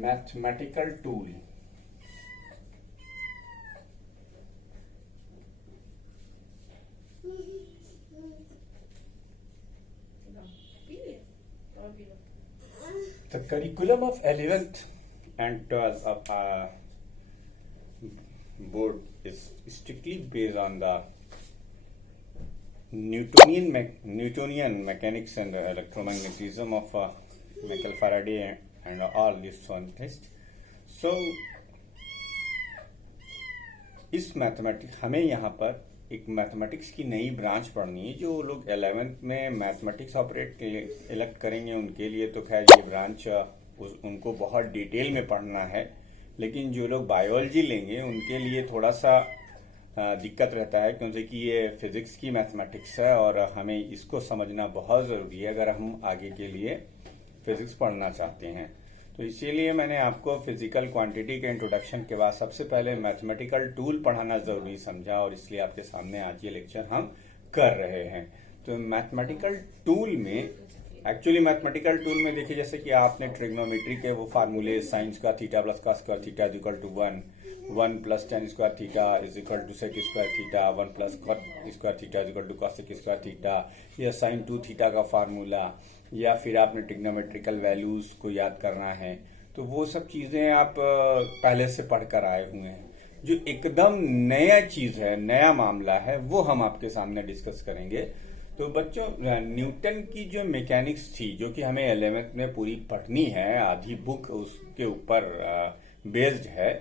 Mathematical tool. The curriculum of 11th and 12th of our board is strictly based on the Newtonian mechanics and electromagnetism of Michael Faraday and all these scientists. So इस mathematics हमें यहाँ पर एक mathematics की नई branch पढ़नी है। जो लोग 11th में मैथमेटिक्स ऑपरेट इलेक्ट करेंगे उनके लिए तो खैर ये ब्रांच उनको बहुत डिटेल में पढ़ना है, लेकिन जो लोग बायोलॉजी लेंगे उनके लिए थोड़ा सा दिक्कत रहता है, क्योंकि ये फिजिक्स की मैथमेटिक्स है और हमें इसको समझना बहुत ज़रूरी है अगर हम आगे के लिए फिजिक्स पढ़ना चाहते हैं। तो इसीलिए मैंने आपको फिजिकल क्वांटिटी के इंट्रोडक्शन के बाद सबसे पहले मैथमेटिकल टूल पढ़ाना ज़रूरी समझा और इसलिए आपके सामने आज ये लेक्चर हम कर रहे हैं। तो मैथमेटिकल टूल में मैथमेटिकल टूल में देखिए, जैसे कि आपने ट्रिग्नोमेट्री के वो फार्मूले sine square theta plus cos square theta is equal to 1 plus tan square theta is equal to sec square theta 1 plus cot square theta is equal to cosec square theta, या sine 2 theta का formula, या फिर आपने trigonometrical values को याद करना है। तो वो सब चीजें आप पहले से पढ़कर आए हुए हैं। जो एकदम नया चीज है, नया मामला है, वो हम आपके सामने डिस्कस करेंगे। तो बच्चों, न्यूटन की जो मैकेनिक्स थी जो कि हमें 11th में पूरी पढ़नी है, आधी बुक उसके ऊपर बेस्ड है,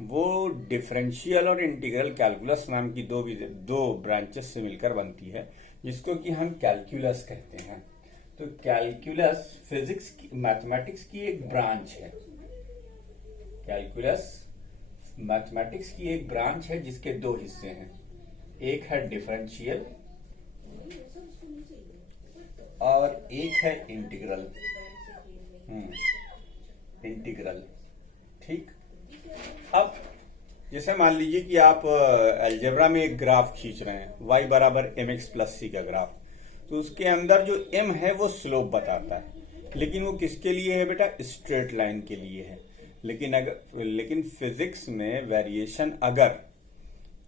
वो डिफरेंशियल और इंटीग्रल कैलकुलस नाम की दो ब्रांचेस से मिलकर बनती है, जिसको कि हम कैलकुलस कहते हैं। तो कैलकुलस फिजिक्स की मैथमेटिक्स की एक ब्रांच है। कैलकुलस मैथमेटिक्स की एक ब्रांच है जिसके दो हिस्से हैं, एक है डिफरेंशियल और एक है इंटीग्रल। इंटीग्रल, ठीक। अब जैसे मान लीजिए कि आप अलजेब्रा में एक ग्राफ खींच रहे हैं, y बराबर mx प्लस c का ग्राफ, तो उसके अंदर जो m है वो स्लोप बताता है, लेकिन वो किसके लिए है बेटा? स्ट्रेट लाइन के लिए है। लेकिन फिजिक्स में वेरिएशन अगर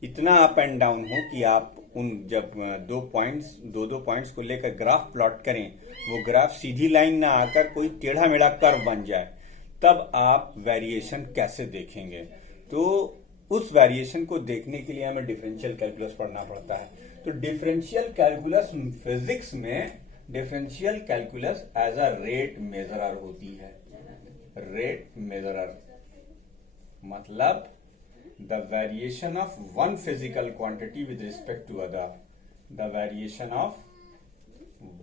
इतना अप एंड डाउन हो कि आप उन जब दो पॉइंट्स को लेकर ग्राफ प्लॉट करें, वो ग्राफ सीधी लाइन ना आकर कोई टेढ़ा मेढ़ा कर्व बन जाए, तब आप वेरिएशन कैसे देखेंगे? तो उस वेरिएशन को देखने के लिए हमें डिफरेंशियल कैलकुलस पढ़ना पड़ता है। तो डिफरेंशियल कैलकुलस फिजिक्स में differential calculus as a rate measurer होती है। रेट मेजरर मतलब the variation of one physical quantity with respect to other. The variation of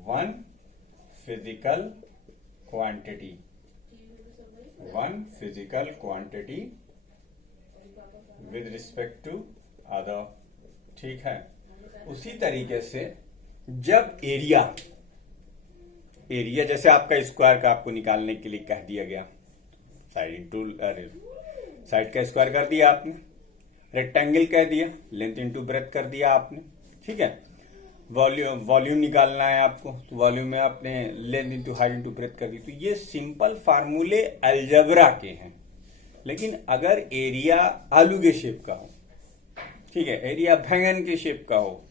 one physical quantity with respect to other, ठीक है। उसी तरीके से जब एरिया जैसे आपका स्क्वायर का आपको निकालने के लिए कह दिया गया, साइड का स्क्वायर कर दिया आपने, रेक्टेंगल कह दिया, लेंथ इंटू ब्रेथ कर दिया आपने, ठीक है। वॉल्यूम निकालना है आपको, तो वॉल्यूम में आपने length into height into breadth कर दी। तो ये सिंपल फार्मूले अलजेब्रा के हैं। लेकिन अगर एरिया आलू के शेप का हो, ठीक है, एरिया बैंगन के शेप का हो,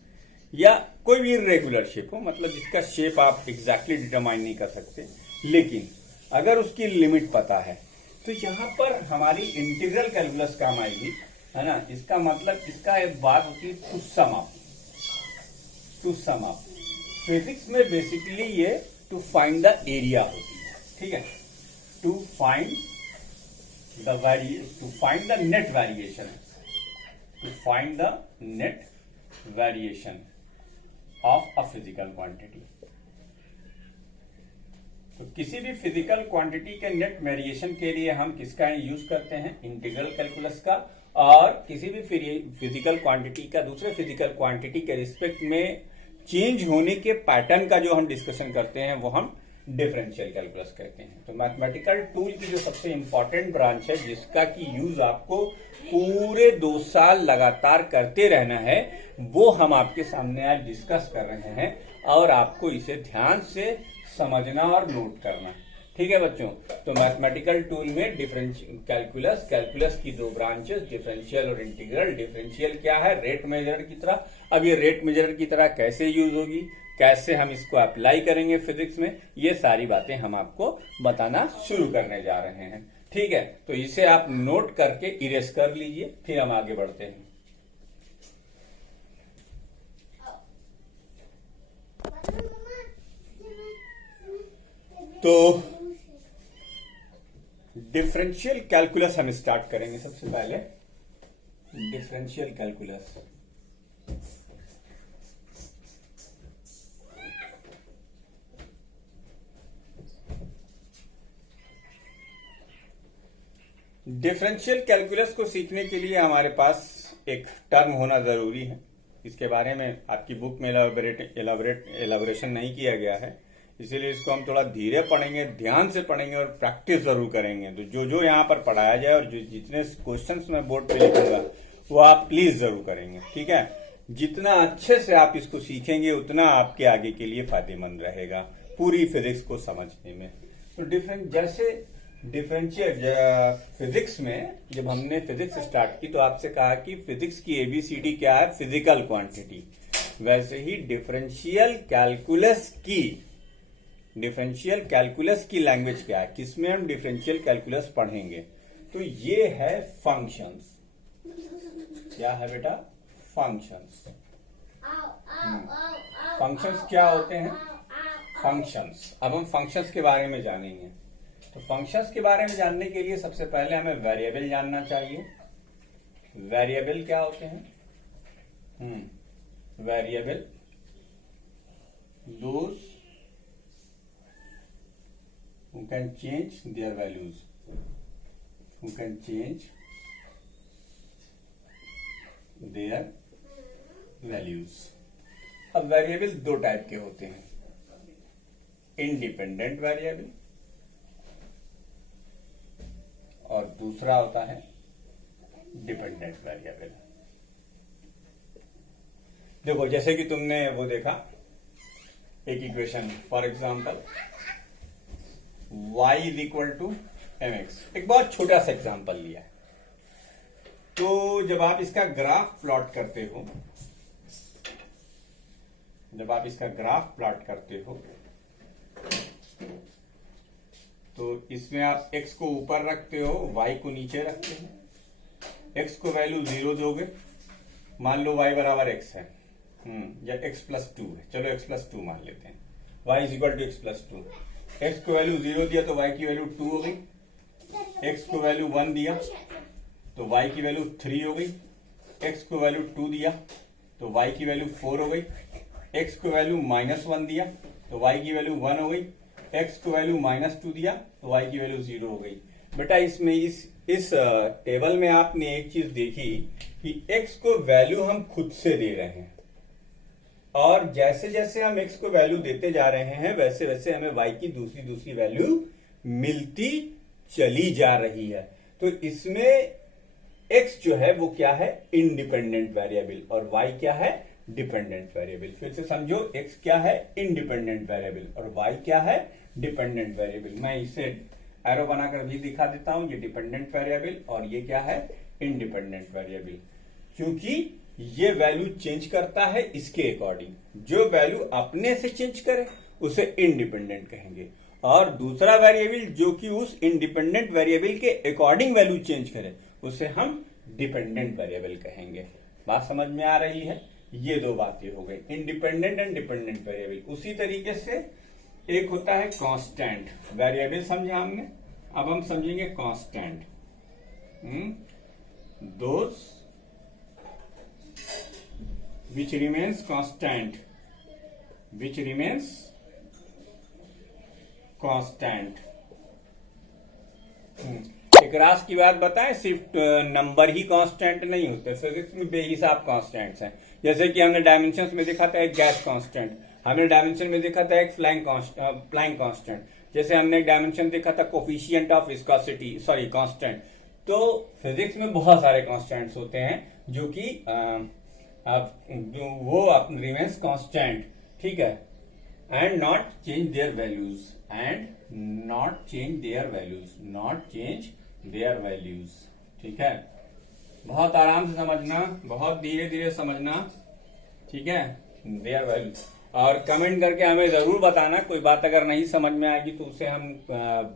या कोई भी इरेगुलर शेप हो, मतलब जिसका शेप आप एग्जैक्टली डिटरमाइन नहीं कर सकते, लेकिन अगर उसकी लिमिट पता है, तो यहां पर हमारी इंटीग्रल कैलकुलस काम आएगी, है ना। इसका मतलब इसका एक बात होती है टू सम अप। फिजिक्स में बेसिकली ये टू फाइंड द एरिया होती है, ठीक है। To find the net variation of a physical quantity. तो किसी भी फिजिकल क्वांटिटी के नेट वेरिएशन के लिए हम किसका यूज करते हैं? इंटीग्रल कैलकुलस का। और किसी भी फिजिकल क्वांटिटी का दूसरे फिजिकल क्वांटिटी के रिस्पेक्ट में चेंज होने के पैटर्न का जो हम डिस्कशन करते हैं वो हम डिफरेंशियल कैलकुलस कहते हैं। तो मैथमेटिकल टूल की जो सबसे इंपॉर्टेंट ब्रांच है, जिसका की यूज आपको पूरे 2 साल लगातार करते रहना है, वो हम आपके सामने आज डिस्कस कर रहे हैं और आपको इसे ध्यान से समझना और नोट करना। ठीक है बच्चों। तो मैथमेटिकल टूल में कैलकुलस, कैलकुलस की दो ब्रांचेस, डिफरेंशियल और इंटीग्रल। डिफरेंशियल क्या है? रेट मेजर की तरह। अब ये रेट मेजर की तरह कैसे यूज होगी, कैसे हम इसको अप्लाई करेंगे फिजिक्स में, ये सारी बातें हम आपको बताना शुरू करने जा रहे हैं। ठीक है, तो इसे आप नोट करके इरेज कर लीजिए, फिर हम आगे बढ़ते हैं। तो डिफरेंशियल कैलकुलस हम स्टार्ट करेंगे। सबसे पहले डिफरेंशियल कैलकुलस। डिफरेंशियल कैलकुलस को सीखने के लिए हमारे पास एक टर्म होना जरूरी है। इसके बारे में आपकी बुक में एलाबोरेशन नहीं किया गया है, इसीलिए इसको हम थोड़ा धीरे पढ़ेंगे, ध्यान से पढ़ेंगे और प्रैक्टिस जरूर करेंगे। तो जो जो यहाँ पर पढ़ाया जाए और जो जितने क्वेश्चंस मैं बोर्ड पे लिखूंगा वो आप प्लीज जरूर करेंगे। ठीक है, जितना अच्छे से आप इसको सीखेंगे उतना आपके आगे के लिए फायदेमंद रहेगा पूरी फिजिक्स को समझने में। तो डिफरेंशियल फिजिक्स में जब हमने फिजिक्स स्टार्ट की तो आपसे कहा कि फिजिक्स की एबीसीडी क्या है? Physical quantity. वैसे ही डिफरेंशियल कैलकुलस की लैंग्वेज क्या है, किसमें हम डिफरेंशियल कैलकुलस पढ़ेंगे? तो ये है फंक्शंस। क्या है बेटा? फंक्शंस। फंक्शंस क्या होते हैं? फंक्शंस। अब हम फंक्शंस के बारे में जानेंगे। तो फंक्शंस के बारे में जानने के लिए सबसे पहले हमें वेरिएबल जानना चाहिए। वेरिएबल क्या होते हैं? Variable those who can change their values, who can change their values। अब वेरिएबल दो टाइप के होते हैं, इंडिपेंडेंट वेरिएबल और दूसरा होता है डिपेंडेंट वेरिएबल। देखो, जैसे कि तुमने वो देखा एक equation, for example y is equal to mx। एक बहुत छोटा सा एग्जांपल लिया है। तो जब आप इसका ग्राफ प्लॉट करते हो, तो इसमें आप x को ऊपर रखते हो, y को नीचे रखते हो। x को वैल्यू 0 दोगे, मान लो y बराबर x है, या x प्लस 2 है, चलो x प्लस 2 मान लेते हैं। y is equal to x plus 2। x को वैल्यू 0 दिया तो y की वैल्यू 2 हो गई। x को वैल्यू 1 दिया तो y की वैल्यू 3 हो गई। x को वैल्यू 2 दिया तो y की वैल्यू 4 हो गई। x को वैल्यू -1 दिया तो y की वैल्यू 1 हो गई। x को वैल्यू -2 दिया तो y की वैल्यू 0 हो गई। बेटा इसमें इस टेबल में आपने एक चीज देखी कि x को वैल्यू हम खुद से दे रहे हैं, और जैसे जैसे हम x को वैल्यू देते जा रहे हैं वैसे वैसे हमें y की दूसरी वैल्यू मिलती चली जा रही है। तो इसमें x जो है वो क्या है? इंडिपेंडेंट वेरिएबल, और y क्या है? Dependent variable. फिर से समझो, x क्या है? इंडिपेंडेंट वेरिएबल, और y क्या है? Dependent variable. मैं इसे एरो बनाकर भी दिखा देता हूं, ये डिपेंडेंट वेरिएबल और ये क्या है? Independent variable. क्योंकि ये वैल्यू चेंज करता है इसके अकॉर्डिंग। जो वैल्यू अपने से चेंज करे उसे इंडिपेंडेंट कहेंगे, और दूसरा वेरिएबल जो कि उस इंडिपेंडेंट वेरिएबल के अकॉर्डिंग वैल्यू चेंज करे उसे हम डिपेंडेंट वेरिएबल कहेंगे। बात समझ में आ रही है? ये दो बातें हो गई, इंडिपेंडेंट एंड डिपेंडेंट वेरिएबल। उसी तरीके से एक होता है कांस्टेंट वेरिएबल, समझा हमने। अब हम समझेंगे constant. Those which remains constant, एक रास की बात बताएं, सिर्फ नंबर ही कांस्टेंट नहीं होते, फिजिक्स में बेहिसाब कांस्टेंट्स हैं। जैसे कि हमने डायमेंशंस में देखा था एक गैस कांस्टेंट, हमने डायमेंशन में देखा था एक फ्लाइंग कांस्टेंट, जैसे हमने एक डायमेंशन देखा था coefficient of viscosity, sorry constant. तो फिजिक्स में बहुत सारे कांस्टेंट्स होते हैं जो कि वो रिमेन्स कांस्टेंट। ठीक है, and not change their values, and not change their values, not change their values. ठीक है, बहुत आराम से समझना, बहुत धीरे धीरे समझना। ठीक है, देयर वैल्यूज। और कमेंट करके हमें जरूर बताना, कोई बात अगर नहीं समझ में आएगी तो उसे हम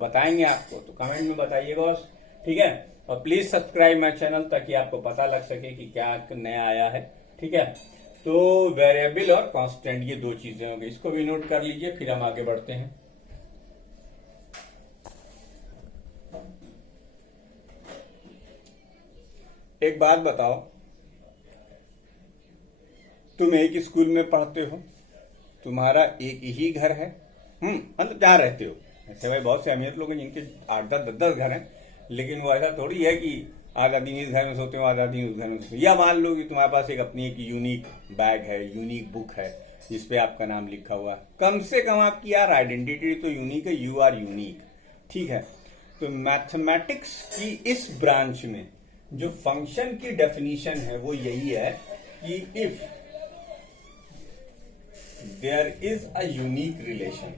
बताएंगे आपको, तो कमेंट में बताइएगा बस। ठीक है, और प्लीज सब्सक्राइब माय चैनल ताकि आपको पता लग सके कि क्या नया आया है। ठीक है, तो वेरिएबल और कांस्टेंट ये दो चीजें होंगी, इसको भी नोट कर लीजिए, फिर हम आगे बढ़ते हैं। एक बात बताओ, तुम एक स्कूल में पढ़ते हो, तुम्हारा एक ही घर है, मतलब जहां रहते हो। ऐसे भाई बहुत से अमीर लोग हैं जिनके 8-10 घर हैं, लेकिन वो ऐसा थोड़ी है कि आधा दिन इस घर में सोते हो, आधा दिन उस घर में सोते हो। या मान लो कि तुम्हारे पास एक अपनी एक यूनिक बैग है, यूनिक बुक है जिसपे आपका नाम लिखा हुआ है। कम से कम आपकी यार आइडेंटिटी तो यूनिक है, यू आर यूनिक। ठीक है, तो मैथमेटिक्स की इस ब्रांच में जो फंक्शन की डेफिनेशन है वो यही है कि if there is a unique relation,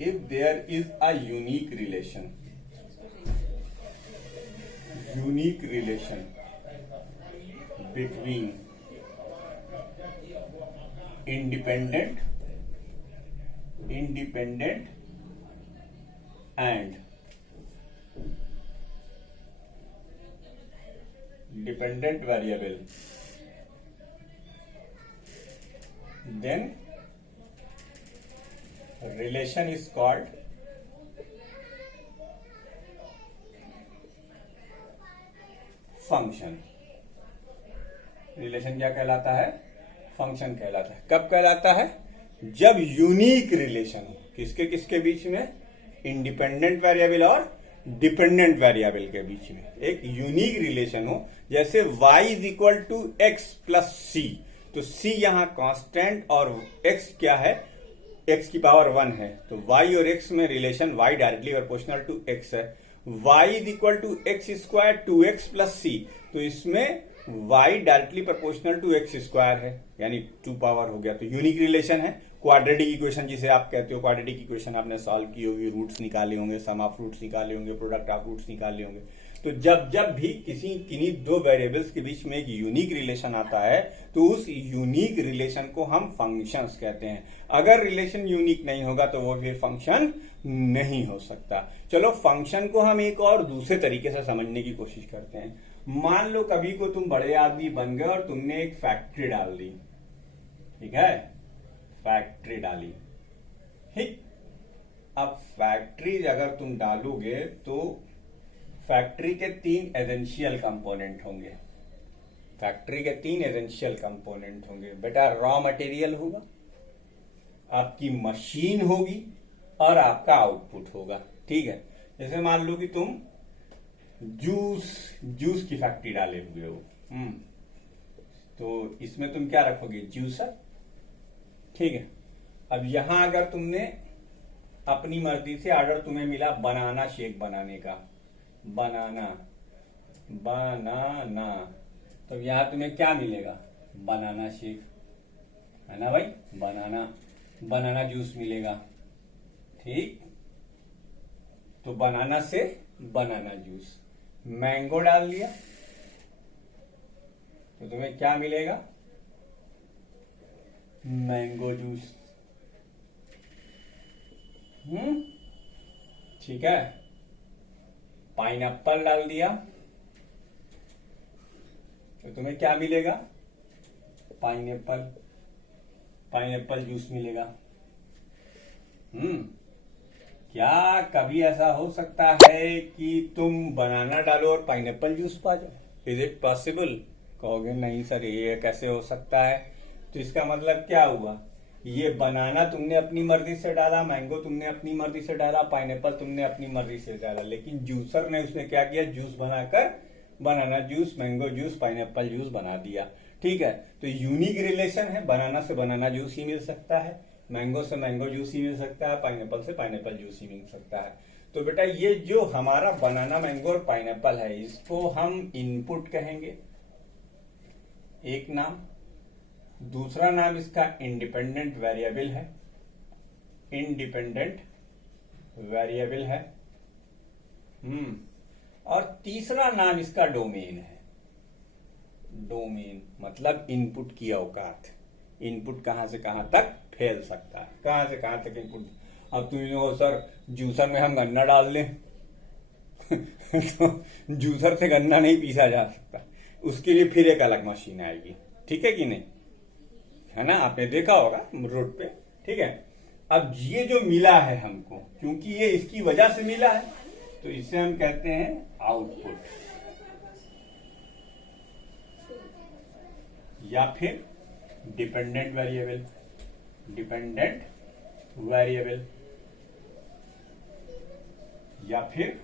if there is a unique relation between independent and dependent variable, then relation is called function. Relation क्या कहलाता है? फंक्शन कहलाता है। कब कहलाता है? जब यूनिक रिलेशन हो। किसके किसके बीच में? इंडिपेंडेंट वेरिएबल और डिपेंडेंट वेरिएबल के बीच में एक यूनिक रिलेशन हो। जैसे y is equal to x plus c, तो c यहां कांस्टेंट और x क्या है? x की पावर 1 है, तो y और x में relation y directly proportional to x है। y is equal to x square 2x plus c, तो इसमें y directly proportional to x square है, यानी 2 पावर हो गया, तो यूनिक रिलेशन है। क्वाड्रेटिक इक्वेशन जिसे आप कहते हो, क्वाड्रेटिक इक्वेशन आपने सॉल्व की होगी, रूट्स निकाले होंगे, सम ऑफ रूट्स निकाले होंगे, प्रोडक्ट ऑफ रूट्स निकाले होंगे। तो जब जब भी किन्हीं दो वेरिएबल्स के बीच में एक यूनिक रिलेशन आता है तो उस यूनिक रिलेशन को हम फंक्शंस कहते हैं। अगर रिलेशन यूनिक नहीं होगा तो वो फिर फंक्शन नहीं हो सकता। चलो फंक्शन को हम एक और दूसरे तरीके से समझने की कोशिश करते हैं। मान लो कभी को तुम बड़े आदमी बन गए और तुमने एक फैक्ट्री डाल दी, ठीक है, फैक्ट्री डाली, ठीक। अब फैक्ट्री अगर तुम डालोगे तो फैक्ट्री के 3 एसेंशियल कंपोनेंट होंगे। फैक्ट्री के 3 एसेंशियल कंपोनेंट होंगे बेटा। रॉ मटेरियल होगा, आपकी मशीन होगी और आपका आउटपुट होगा, ठीक है। जैसे मान लो कि तुम जूस की फैक्ट्री डाले हुए हो, तो इसमें तुम क्या रखोगे? जूसर, ठीक है। अब यहां अगर तुमने अपनी मर्जी से ऑर्डर तुम्हें मिला बनाना शेक बनाने का, बनाना, तो यहां तुम्हें क्या मिलेगा? बनाना शेक, है ना भाई, बनाना जूस मिलेगा, ठीक। तो बनाना से बनाना जूस। मैंगो डाल दिया तो तुम्हें क्या मिलेगा? मैंगो जूस, ठीक है। पाइनएप्पल डाल दिया तो तुम्हें क्या मिलेगा? पाइनएप्पल जूस मिलेगा। क्या कभी ऐसा हो सकता है कि तुम बनाना डालो और पाइनएप्पल जूस पा जाओ? Is it possible? कहोगे नहीं सर, ये कैसे हो सकता है। तो इसका मतलब क्या हुआ? ये बनाना तुमने अपनी मर्जी से डाला, मैंगो तुमने अपनी मर्जी से डाला, पाइनएप्पल तुमने अपनी मर्जी से डाला, लेकिन जूसर ने उसने क्या किया? जूस बनाकर banana juice, mango juice, pineapple juice बना दिया, ठीक है। तो यूनिक रिलेशन है, बनाना से बनाना जूस ही मिल सकता है, मैंगो से मैंगो जूस ही मिल सकता है, पाइनएप्पल से पाइनएप्पल जूस ही मिल सकता है। तो बेटा ये जो हमारा बनाना, मैंगो और पाइनएप्पल है, इसको हम इनपुट कहेंगे, एक नाम। दूसरा नाम इसका इंडिपेंडेंट वेरिएबल है, इंडिपेंडेंट वेरिएबल है। और तीसरा नाम इसका डोमेन है। डोमेन मतलब इनपुट की औकात, इनपुट कहां से कहां तक फैल सकता है, कहां से कहां तक इनपुट। अब तुम सर जूसर में हम गन्ना डाल दें तो जूसर से गन्ना नहीं पीसा जा सकता, उसके लिए फिर एक अलग मशीन आएगी, ठीक है कि नहीं, है ना, आपने देखा होगा रोड पे, ठीक है। अब ये जो मिला है हमको, क्योंकि ये इसकी वजह से मिला है, तो इसे हम कहते हैं आउटपुट या फिर डिपेंडेंट वेरिएबल। डिपेंडेंट वेरिएबल या फिर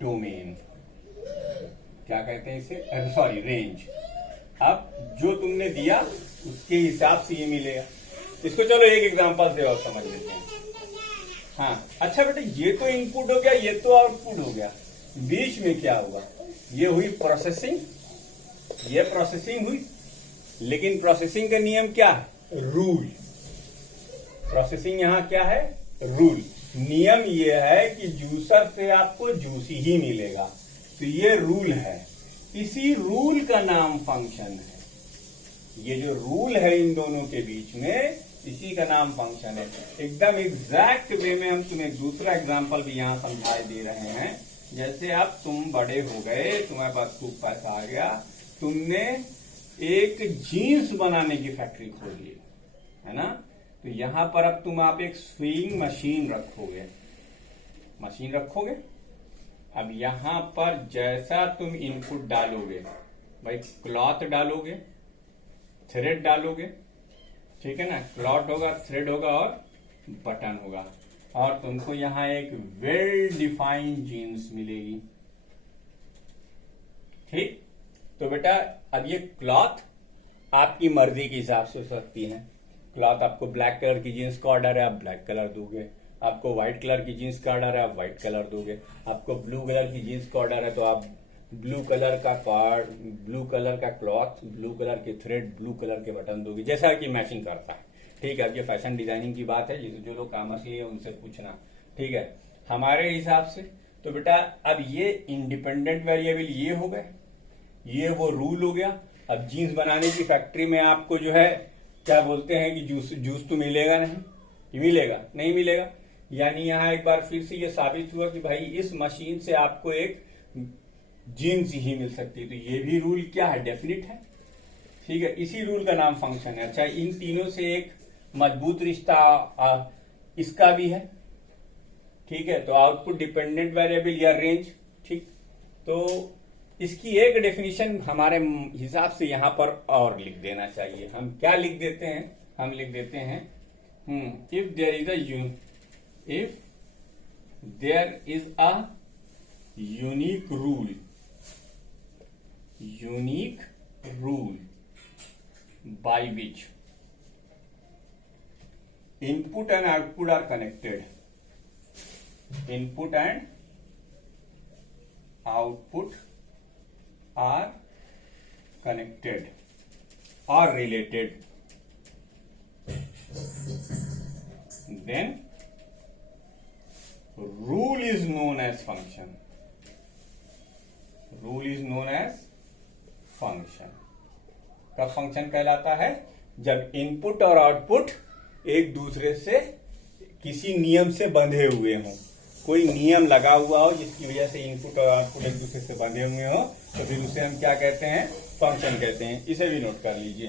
डोमेन, क्या कहते हैं इसे, सॉरी रेंज। अब जो तुमने दिया उसके हिसाब से ये मिलेगा। इसको चलो एक एग्जांपल से और समझ लेते हैं। हाँ, अच्छा बेटा, ये तो इनपुट हो गया, ये तो आउटपुट हो गया, बीच में क्या हुआ, ये हुई प्रोसेसिंग, ये प्रोसेसिंग हुई। लेकिन प्रोसेसिंग का नियम क्या है, रूल। प्रोसेसिंग यहां क्या है, रूल। नियम ये है कि जूसर से आपको जूसी ही मिलेगा, तो ये रूल है। इसी रूल का नाम फंक्शन है। ये जो रूल है इन दोनों के बीच में, इसी का नाम फंक्शन है। एकदम एग्जैक्ट वे में हम तुम्हें दूसरा एग्जांपल भी यहां समझाए दे रहे हैं। जैसे अब तुम बड़े हो गए, तुम्हारे पास खूब पैसा आ गया, तुमने एक जीन्स बनाने की फैक्ट्री खोल ली, है ना। तो यहां पर अब आप एक स्विंग मशीन रखोगे, मशीन रखोगे। अब यहां पर जैसा तुम इनपुट डालोगे, भाई क्लॉथ डालोगे, थ्रेड डालोगे, ठीक है ना, क्लॉथ होगा, थ्रेड होगा और बटन होगा, और तुमको यहां एक वेल डिफाइंड जीन्स मिलेगी, ठीक। तो बेटा अब ये क्लॉथ आपकी मर्जी के हिसाब से हो सकती है। क्लॉथ आपको ब्लैक कलर की जीन्स का ऑर्डर है, आप ब्लैक कलर दोगे। आपको व्हाइट कलर की जीन्स का ऑर्डर है, आप व्हाइट कलर दोगे। आपको ब्लू कलर की जीन्स का ऑर्डर है, तो आप ब्लू कलर का पार्ट, ब्लू कलर का क्लॉथ, ब्लू कलर के थ्रेड, ब्लू कलर के बटन दोगे, जैसा कि मैचिंग करता है, ठीक है। अब ये फैशन डिजाइनिंग की बात है, जो लोग कॉमर्स लिए उनसे पूछना, ठीक है। हमारे हिसाब से तो बेटा अब ये इंडिपेंडेंट वेरिएबल ये हो गए, ये वो रूल हो गया। अब जीन्स बनाने की फैक्ट्री में आपको जो है क्या बोलते हैं कि जूस तो मिलेगा नहीं, मिलेगा नहीं मिलेगा। यानी यहां एक बार फिर से ये साबित हुआ कि भाई इस मशीन से आपको एक जीन्स ही मिल सकती है। तो ये भी रूल क्या है, डेफिनिट है, ठीक है। इसी रूल का नाम फंक्शन है। अच्छा, इन तीनों से एक मजबूत रिश्ता इसका भी है, ठीक है। तो आउटपुट डिपेंडेंट वेरिएबल या रेंज, ठीक। तो इसकी एक डेफिनेशन हमारे हिसाब से यहां पर और लिख देना चाहिए। हम क्या लिख देते हैं, हम लिख देते हैं if there is a unique rule by which input and output are connected, input and output are connected or related, then rule is known as function. Rule is known as function. कब function कहलाता है, जब input और output एक दूसरे से किसी नियम से बंधे हुए हों, कोई नियम लगा हुआ हो जिसकी वजह से इनपुट और आउटपुट एक दूसरे से बंधे हुए हो, तो फिर उसे हम क्या कहते हैं, फंक्शन कहते हैं। इसे भी नोट कर लीजिए।